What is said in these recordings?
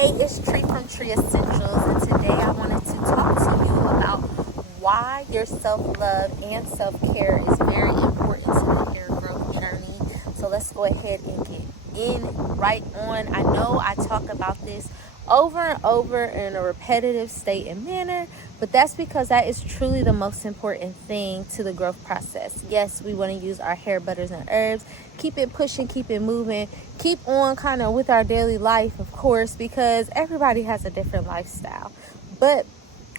Hey, it's Tree from Tree Essentials, and today I wanted to talk to you about why your self-love and self-care is very important to the hair growth journey. So let's go ahead and get right on. I know I talk about this over and over in a repetitive state and manner, but that's because that is truly the most important thing to the growth process. Yes, we want to use our hair butters and herbs, keep it pushing, keep it moving, keep on kind of with our daily life, of course, because everybody has a different lifestyle. But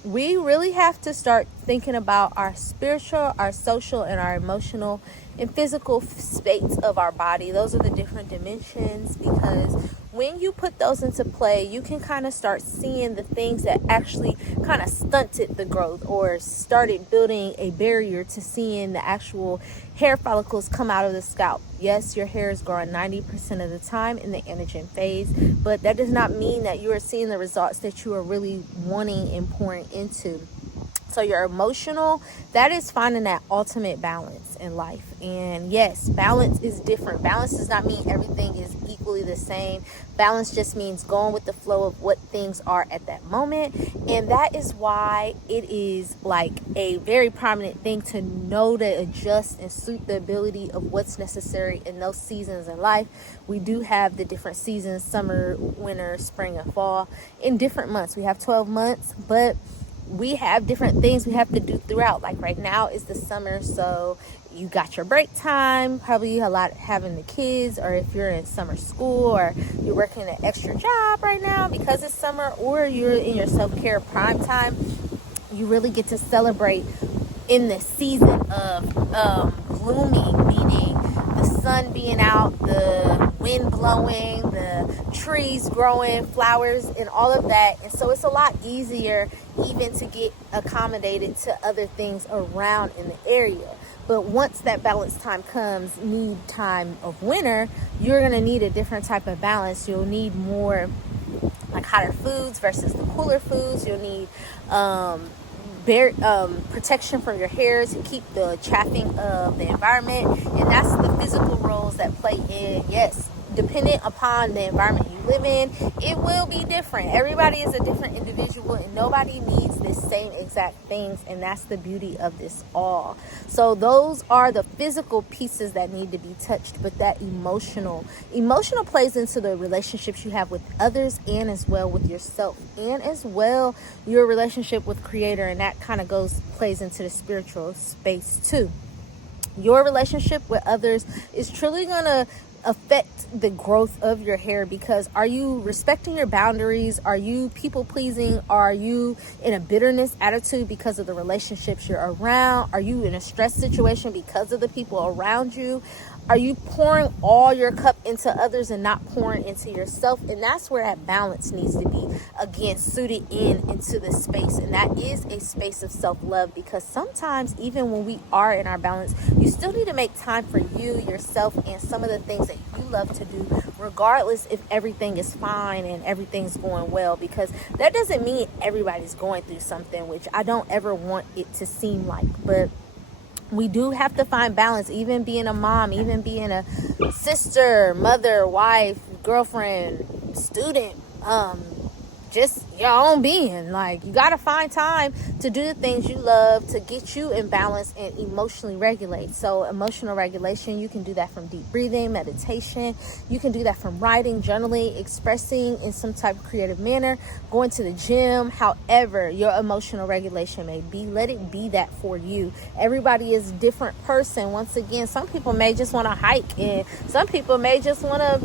we really have to start thinking about our spiritual, our social, and our emotional and physical states of our body. Those are the different dimensions, because when you put those into play, you can kind of start seeing the things that actually kind of stunted the growth or started building a barrier to seeing the actual hair follicles come out of the scalp. Yes, your hair is growing 90% of the time in the anagen phase, but that does not mean that you are seeing the results that you are really wanting and pouring into. So your emotional, that is finding that ultimate balance in life. And yes, balance is different. Balance does not mean everything is equally the same. Balance just means going with the flow of what things are at that moment. And that is why it is like a very prominent thing to know to adjust and suit the ability of what's necessary in those seasons in life. We do have the different seasons: summer, winter, spring, and fall, in different months. We have 12 months, but we have different things we have to do throughout. Like right now is the summer, so you got your break time, probably a lot having the kids, or if you're in summer school or you're working an extra job right now because it's summer, or you're in your self-care prime time, you really get to celebrate in the season of blooming, meaning the sun being out, the wind blowing, the trees growing, flowers, and all of that. And so it's a lot easier even to get accommodated to other things around in the area. But once that balance time comes, need time of winter, you're going to need a different type of balance. You'll need more like hotter foods versus the cooler foods. You'll need protection for your hair to keep the chafing of the environment. And that's the physical roles that play in. Yes, dependent upon the environment you live in, it will be different. Everybody is a different individual, and nobody needs the same exact things, and that's the beauty of this all. So those are the physical pieces that need to be touched, but that emotional plays into the relationships you have with others, and as well with yourself, and as well your relationship with Creator, and that kind of plays into the spiritual space too. Your relationship with others is truly going to affect the growth of your hair, because are you respecting your boundaries? Are you people pleasing? Are you in a bitterness attitude because of the relationships you're around? Are you in a stress situation because of the people around you? Are you pouring all your cup into others and not pouring into yourself? And that's where that balance needs to be, again, suited into the space. And that is a space of self-love, because sometimes even when we are in our balance, you still need to make time for you, yourself, and some of the things that you love to do, regardless if everything is fine and everything's going well, because that doesn't mean everybody's going through something, which I don't ever want it to seem like. But we do have to find balance, even being a mom, even being a sister, mother, wife, girlfriend, student, just your own being. Like, you got to find time to do the things you love to get you in balance and emotionally regulate. So emotional regulation, you can do that from deep breathing, meditation. You can do that from writing, journaling, expressing in some type of creative manner, going to the gym. However your emotional regulation may be, let it be that for you. Everybody is a different person. Once again, some people may just want to hike, and some people may just want to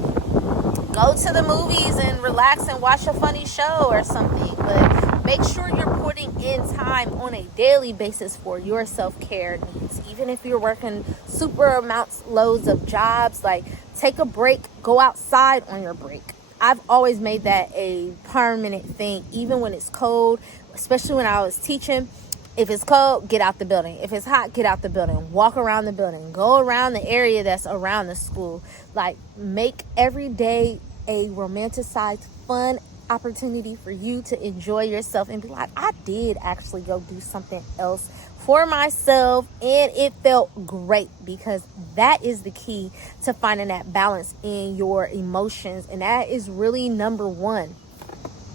go to the movies and relax and watch a funny show or something. But make sure you're putting in time on a daily basis for your self-care needs. Even if you're working super amounts, loads of jobs, like, take a break, go outside on your break. I've always made that a permanent thing, even when it's cold, especially when I was teaching. If it's cold, get out the building. If it's hot, get out the building. Walk around the building. Go around the area that's around the school. Like, make every day a romanticized, fun opportunity for you to enjoy yourself and be like, I did actually go do something else for myself and it felt great, because that is the key to finding that balance in your emotions. And that is really number one.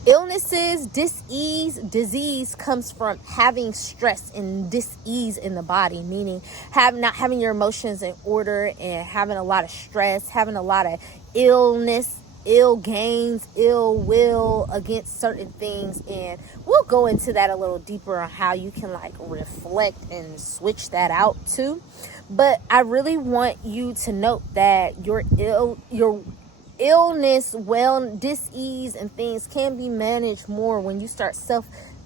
Illnesses, disease comes from having stress and dis-ease in the body, meaning not having your emotions in order and having a lot of stress, having a lot of illness, ill gains, ill will against certain things. And we'll go into that a little deeper on how you can like reflect and switch that out too. But I really want you to note that your illness, dis-ease and things can be managed more when you start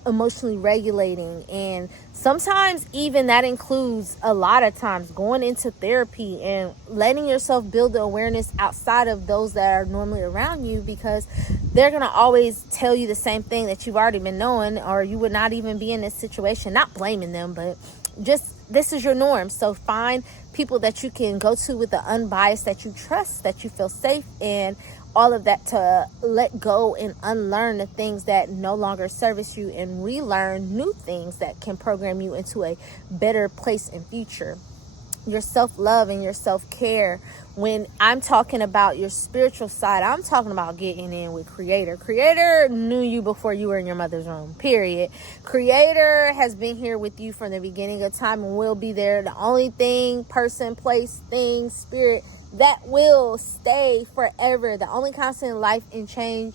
emotionally regulating. And sometimes even that includes, a lot of times, going into therapy and letting yourself build the awareness outside of those that are normally around you, because they're going to always tell you the same thing that you've already been knowing, or you would not even be in this situation. Not blaming them, but just this is your norm. So find people that you can go to with the unbiased, that you trust, that you feel safe, and all of that, to let go and unlearn the things that no longer service you and relearn new things that can program you into a better place in future. Your self-love and your self-care. When I'm talking about your spiritual side, I'm talking about getting in with Creator. Creator knew you before you were in your mother's womb, period. Creator has been here with you from the beginning of time and will be there. The only thing, person, place, thing, spirit that will stay forever. The only constant in life and change.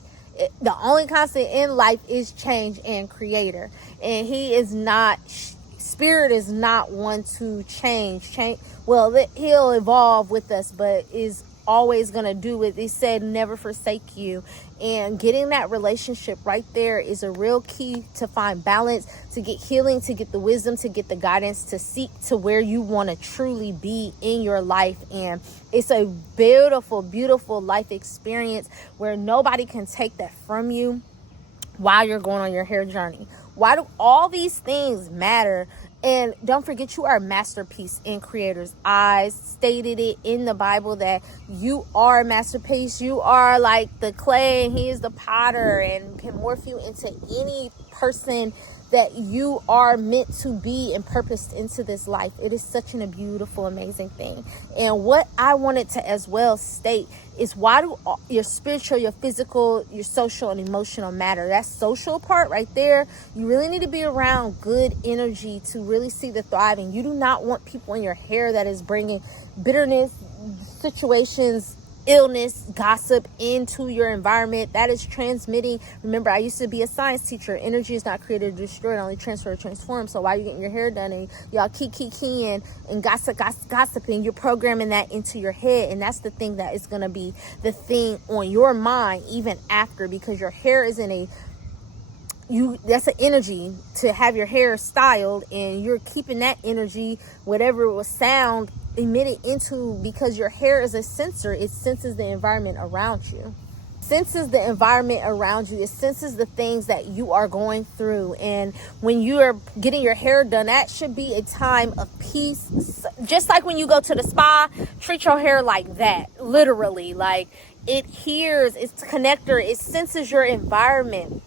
The only constant in life is change and Creator. And he is not... Spirit is not one to change. Well, he'll evolve with us, but is always going to do what he said, never forsake you. And getting that relationship right there is a real key to find balance, to get healing, to get the wisdom, to get the guidance, to seek to where you want to truly be in your life. And it's a beautiful, beautiful life experience where nobody can take that from you while you're going on your hair journey. Why do all these things matter? And don't forget, you are a masterpiece in Creator's eyes. Stated it in the Bible that you are a masterpiece. You are like the clay and he is the potter, and can morph you into any person that you are meant to be and purposed into this life. It is such a beautiful, amazing thing. And what I wanted to as well state is, why do your spiritual, your physical, your social and emotional matter? That social part right there, you really need to be around good energy to really see the thriving. You do not want people in your hair that is bringing bitterness, situations, illness, gossip into your environment. That is transmitting. Remember, I used to be a science teacher. Energy is not created or destroyed, only transferred or transformed. So while you're getting your hair done and y'all keying and gossiping, you're programming that into your head. And that's the thing that is going to be the thing on your mind even after, because your hair is in that's an energy to have your hair styled, and you're keeping that energy, whatever it was sound, emitted into, because your hair is a sensor. It senses the environment around you. Senses the environment around you. It senses the things that you are going through. And when you are getting your hair done, that should be a time of peace. Just like when you go to the spa, treat your hair like that. Literally, like it hears, it's a connector, it senses your environment.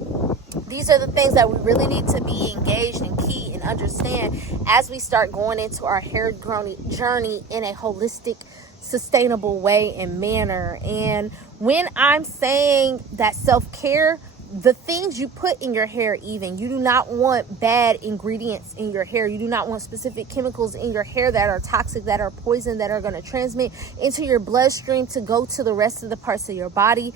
These are the things that we really need to be engaged and key and understand as we start going into our hair journey in a holistic, sustainable way and manner. And when I'm saying that self-care, the things you put in your hair, even, you do not want bad ingredients in your hair. You do not want specific chemicals in your hair that are toxic, that are poison, that are going to transmit into your bloodstream to go to the rest of the parts of your body.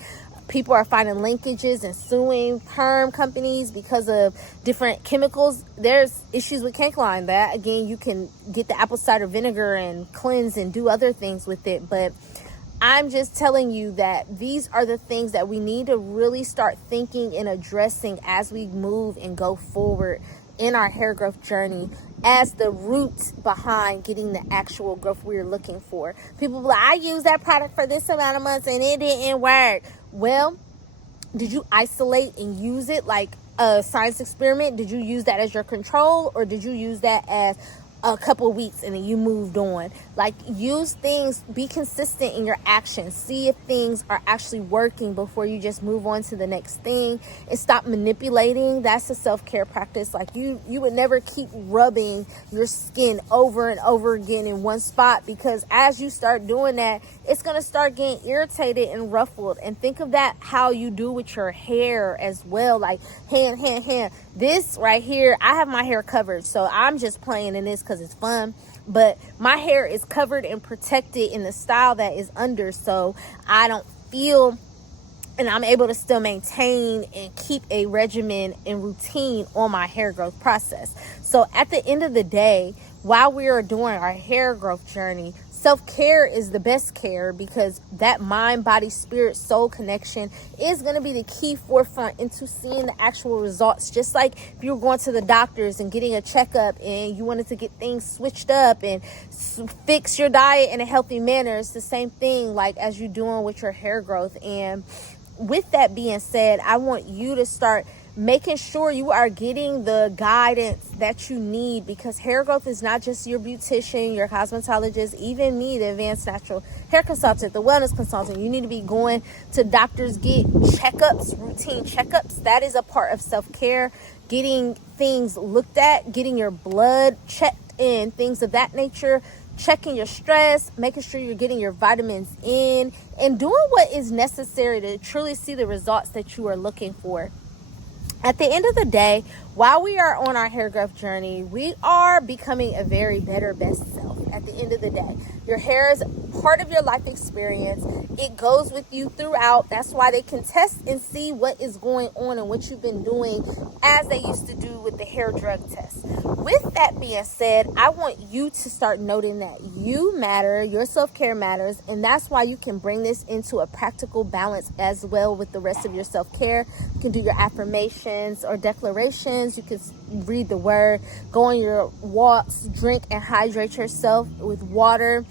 People are finding linkages and suing perm companies because of different chemicals. There's issues with cankeline. That, again, you can get the apple cider vinegar and cleanse and do other things with it. But I'm just telling you that these are the things that we need to really start thinking and addressing as we move and go forward in our hair growth journey, as the roots behind getting the actual growth we're looking for. People be like, I used that product for this amount of months and it didn't work. Well, did you isolate and use it like a science experiment? Did you use that as your control, or did you use that as a couple of weeks and then you moved on. Like, use things, be consistent in your actions, see if things are actually working before you just move on to the next thing, and stop manipulating. That's a self-care practice. Like, you would never keep rubbing your skin over and over again in one spot, because as you start doing that, it's going to start getting irritated and ruffled. And think of that how you do with your hair as well. Like, hand. This right here, I have my hair covered, so I'm just playing in this because it's fun. But my hair is covered and protected in the style that is under, so I don't feel, and I'm able to still maintain and keep a regimen and routine on my hair growth process. So at the end of the day, while we are doing our hair growth journey, self-care is the best care, because that mind, body, spirit, soul connection is going to be the key forefront into seeing the actual results. Just like if you were going to the doctors and getting a checkup and you wanted to get things switched up and fix your diet in a healthy manner, it's the same thing like as you're doing with your hair growth. And with that being said, I want you to start making sure you are getting the guidance that you need, because hair growth is not just your beautician, your cosmetologist, even me, the advanced natural hair consultant, the wellness consultant. You need to be going to doctors, get checkups, routine checkups. That is a part of self-care. Getting things looked at, getting your blood checked in, things of that nature, checking your stress, making sure you're getting your vitamins in, and doing what is necessary to truly see the results that you are looking for. At the end of the day, while we are on our hair growth journey, we are becoming a very better best self. At the end of the day, your hair is part of your life experience. It goes with you throughout. That's why they can test and see what is going on and what you've been doing, as they used to do with the hair drug test. With that being said, I want you to start noting that you matter, your self-care matters, and that's why you can bring this into a practical balance as well with the rest of your self-care. You can do your affirmations or declarations. You can read the word, go on your walks, drink and hydrate yourself with water,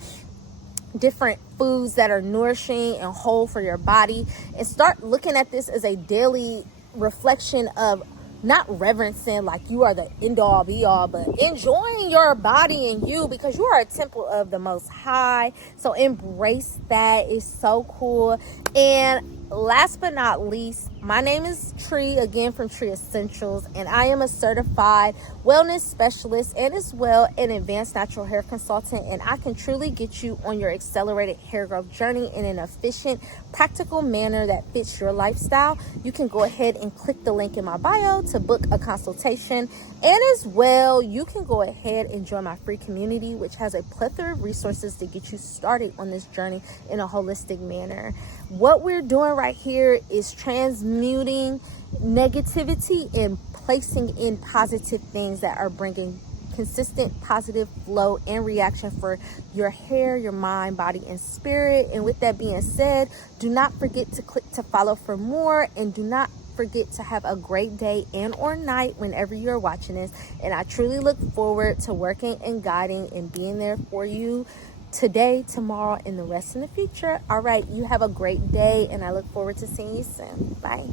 different foods that are nourishing and whole for your body, and start looking at this as a daily reflection of not reverencing like you are the end all be all, but enjoying your body and you, because you are a temple of the Most High. So embrace that. It's so cool. And last but not least, my name is Tree, again from Tree Essentials, and I am a certified wellness specialist and as well an advanced natural hair consultant, and I can truly get you on your accelerated hair growth journey in an efficient, practical manner that fits your lifestyle. You can go ahead and click the link in my bio to book a consultation, and as well you can go ahead and join my free community, which has a plethora of resources to get you started on this journey in a holistic manner. What we're doing right here is transmuting negativity and placing in positive things that are bringing consistent positive flow and reaction for your hair, your mind, body, and spirit. And with that being said, do not forget to click to follow for more, and do not forget to have a great day and or night whenever you're watching this. And I truly look forward to working and guiding and being there for you today, tomorrow, and the rest in the future. All right, you have a great day, and I look forward to seeing you soon. Bye.